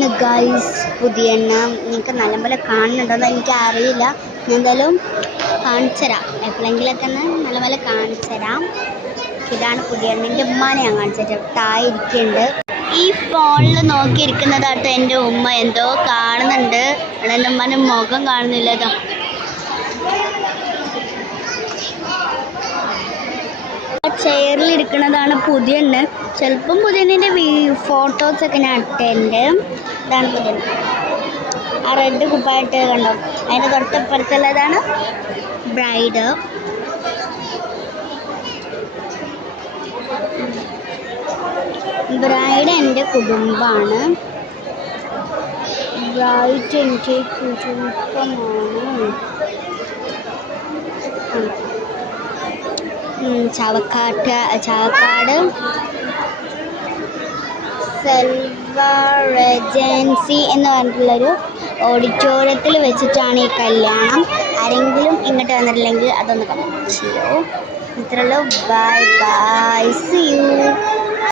ഇതാണ് ഗൈസ് പുതിയ എണ്ണ. നിങ്ങൾക്ക് നല്ലപോലെ കാണുന്നുണ്ടോയെന്ന് എനിക്ക് അറിയില്ല. ഞാൻ എന്തായാലും കാണിച്ചു തരാം. എപ്പോഴെങ്കിലൊക്കെ ഒന്ന് നല്ലപോലെ കാണിച്ചു തരാം. ഇതാണ് പുതിയ എണ്ണ. എൻ്റെ ഉമ്മാനെ ഞാൻ കാണിച്ചു തരാം. താഴെ ഇരിക്കുന്നുണ്ട്. ഈ ഫോണിൽ നോക്കിയിരിക്കുന്നതാട്ടോ എൻ്റെ ഉമ്മ. എന്തോ കാണുന്നുണ്ട്. അവിടെ എൻ്റെ ഉമ്മാൻ്റെ മുഖം കാണുന്നില്ല. ഇതാ ചെയറിലിരിക്കുന്നതാണ് പുതിയ എണ്ണ. ചിലപ്പം പുതിയണ്ണിൻ്റെ ഫോട്ടോസൊക്കെ ഞാൻ ഇട്ടുണ്ട്. ഇതാണ് പുതിയ ആ റെഡ് കുപ്പായിട്ട് കണ്ടോ. അതിൻ്റെ തൊട്ടപ്പുറത്തുള്ളതാണ് ബ്രൈഡ്. ബ്രൈഡ് എൻ്റെ കുടുംബമാണ്. ബ്രൈഡ് എൻ്റെ കുടുംബമാണ്. ചാവക്കാട് സെൽവ റെജൻസി എന്ന് പറഞ്ഞിട്ടുള്ളൊരു ഓഡിറ്റോറിയത്തിൽ വെച്ചിട്ടാണ് ഈ കല്യാണം. ആരെങ്കിലും ഇങ്ങോട്ട് വന്നിട്ടില്ലെങ്കിൽ അതൊന്ന് കമന്റ് ചെയ്യൂ. ഇത്രയുള്ളൂ. Bye bye, see U.